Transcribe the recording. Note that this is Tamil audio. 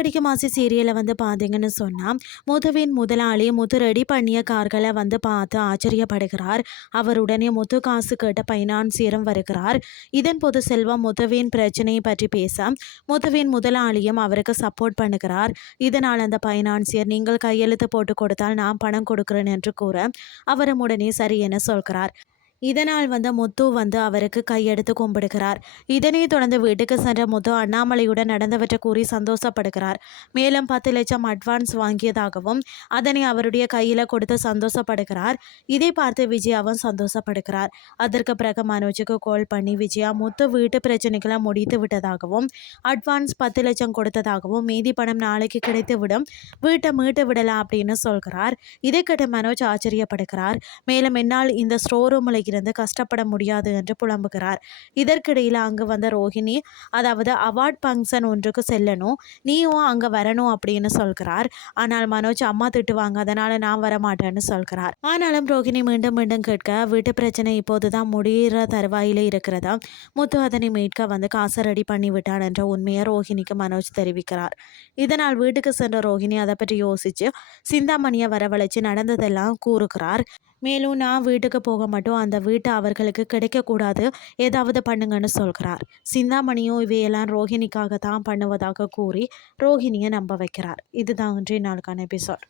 மரகடிக்கு மாசி சீரியலை வந்து பார்த்தீங்கன்னு சொன்னால் முத்துவின் முதலாளி முத்து ரெடி பண்ணிய கார்களை வந்து பார்த்து ஆச்சரியப்படுகிறார். அவர் உடனே முத்து காசு கேட்ட பைனான்சியரும் வருகிறார். இதன் போது செல்வம் முத்துவின் பிரச்சனையை பற்றி பேச முத்துவின் முதலாளியும் அவருக்கு சப்போர்ட் பண்ணுகிறார். இதனால் அந்த பைனான்சியர் நீங்கள் கையெழுத்து போட்டு கொடுத்தால் நான் பணம் கொடுக்கிறேன் என்று கூற அவரும் உடனே சரி என சொல்கிறார். இதனால் வந்து முத்து வந்து அவருக்கு கையெடுத்து கும்பிடுகிறார். இதனைத் தொடர்ந்து வீட்டுக்கு சென்ற முத்து அண்ணாமலையுடன் நடந்தவற்றை கூறி சந்தோஷப்படுகிறார். மேலும் 10 லட்சம் அட்வான்ஸ் வாங்கியதாகவும் அதனை அவருடைய கையில் கொடுத்து சந்தோஷப்படுகிறார். இதை பார்த்து விஜயாவும் சந்தோஷப்படுகிறார். அதற்கு பிறகு மனோஜுக்கு கால் பண்ணி விஜயா முத்து வீட்டு பிரச்சனைகளை முடித்து விட்டதாகவும் அட்வான்ஸ் 10 லட்சம் கொடுத்ததாகவும் மீதி பணம் நாளைக்கு கிடைத்துவிடும், வீட்டை மீட்டு விடலாம் அப்படின்னு சொல்கிறார். இதை கேட்டு மனோஜ் ஆச்சரியப்படுகிறார். மேலும் என்னால் இந்த ஸ்டோர் ரூமில் இருந்து கஷ்டப்பட முடியாது என்று புலம்புகிறார். இதற்கிடையில் அங்கு வந்த ரோஹிணி அதாவது அவார்ட் ஃபங்க்ஷன் ஒன்றுக்கு செல்லணும், நீயும் அங்கே வரணும் அப்படின்னு சொல்கிறார். ஆனால் மனோஜ் அம்மா திட்டுவாங்க, அதனால நான் வரமாட்டேன்னு சொல்கிறார். ஆனாலும் ரோஹிணி மீண்டும் மீண்டும் கேட்க வீட்டு பிரச்சனை இப்போதுதான் முடிகிற தருவாயில இருக்கிறதா, முத்து அதனை மீட்க வந்து காசை ரெடி பண்ணி விட்டான் என்ற உண்மையை ரோஹிணிக்கு மனோஜ் தெரிவிக்கிறார். இதனால் வீட்டுக்கு சென்ற ரோஹிணி அதை பற்றி யோசிச்சு சிந்தாமணியை வரவழைச்சு நடந்ததெல்லாம் கூறுகிறார். மேலும் நான் வீட்டுக்கு போக மட்டும் அந்த வீட்டை அவர்களுக்கு கிடைக்கக்கூடாது, ஏதாவது பண்ணுங்கன்னு சொல்கிறார். சிந்தாமணியும் இவையெல்லாம் ரோஹிணிக்காக தான் பண்ணுவதாக கூறி ரோஹிணியை நம்ப வைக்கிறார். இதுதான் இன்றைய நாளுக்கான எபிசோட்.